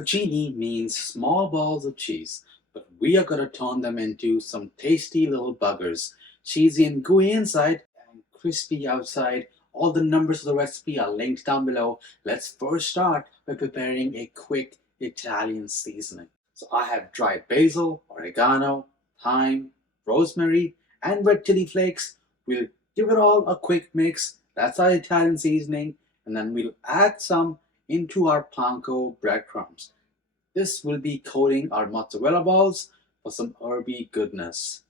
Bocconcini means small balls of cheese, but we are going to turn them into some tasty little buggers. Cheesy and gooey inside and crispy outside. All the numbers of the recipe are linked down below. Let's first start by preparing a quick Italian seasoning. So I have dried basil, oregano, thyme, rosemary, and red chili flakes. We'll give it all a quick mix. That's our Italian seasoning. And then we'll add some into our panko breadcrumbs. This will be coating our mozzarella balls for some herby goodness.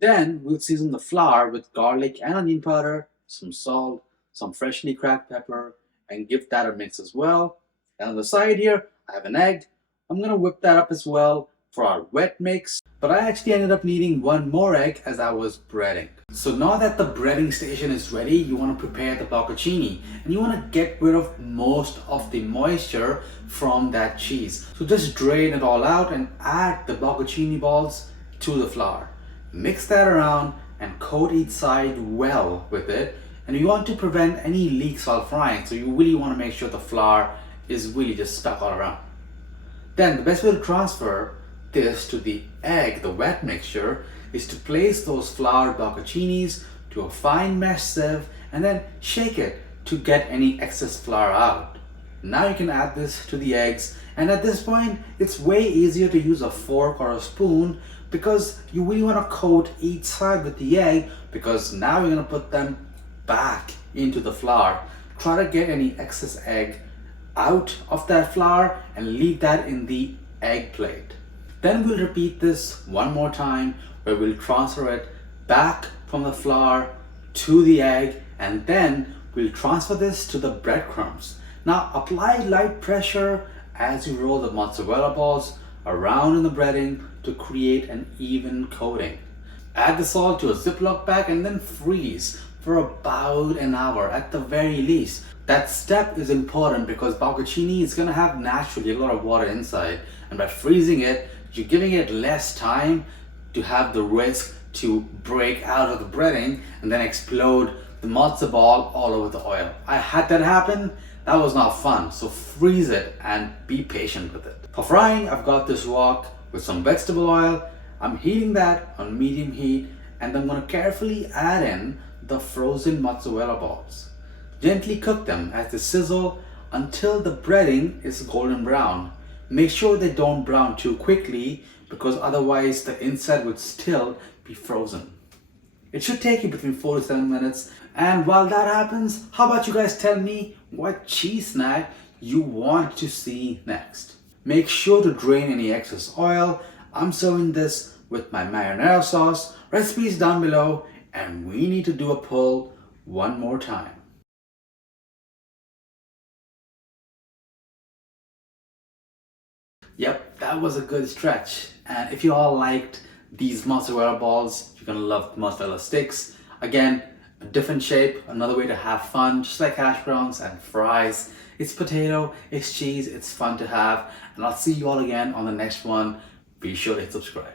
Then we'll season the flour with garlic and onion powder, some salt, some freshly cracked pepper, and give that a mix as well. And on the side here, I have an egg. I'm going to whip that up as well for our wet mix. But I actually ended up needing one more egg as I was breading. So now that the breading station is ready, you want to prepare the bocconcini and you want to get rid of most of the moisture from that cheese. So just drain it all out and add the bocconcini balls to the flour. Mix that around and coat each side well with it. And you want to prevent any leaks while frying, so you really want to make sure the flour is really just stuck all around. Then the best way to transfer this to the egg, the wet mixture, is to place those floured bocconcinis to a fine mesh sieve and then shake it to get any excess flour out. Now you can add this to the eggs, and at this point it's way easier to use a fork or a spoon because you really want to coat each side with the egg, because now you're going to put them back into the flour. Try to get any excess egg out of that flour and leave that in the egg plate. Then we'll repeat this one more time where we'll transfer it back from the flour to the egg, and then we'll transfer this to the breadcrumbs. Now apply light pressure as you roll the mozzarella balls around in the breading to create an even coating. Add the salt to a Ziploc bag and then freeze for about an hour at the very least. That step is important because bocconcini is going to have naturally a lot of water inside, and by freezing it, you're giving it less time to have the risk to break out of the breading and then explode the matzo ball all over the oil. I had that happen. That was not fun. So freeze it and be patient with it. For frying, I've got this wok with some vegetable oil. I'm heating that on medium heat, and I'm going to carefully add in the frozen mozzarella balls. Gently cook them as they sizzle until the breading is golden brown. Make sure they don't brown too quickly because otherwise the inside would still be frozen. It should take you between 4 to 7 minutes. And while that happens, how about you guys tell me what cheese snack you want to see next? Make sure to drain any excess oil. I'm serving this with my marinara sauce. Recipes down below, and we need to do a pull one more time. Yep, that was a good stretch. And if you all liked these mozzarella balls, you're gonna love the mozzarella sticks. Again, a different shape, another way to have fun, just like hash browns and fries. It's potato, it's cheese, it's fun to have. And I'll see you all again on the next one. Be sure to hit subscribe.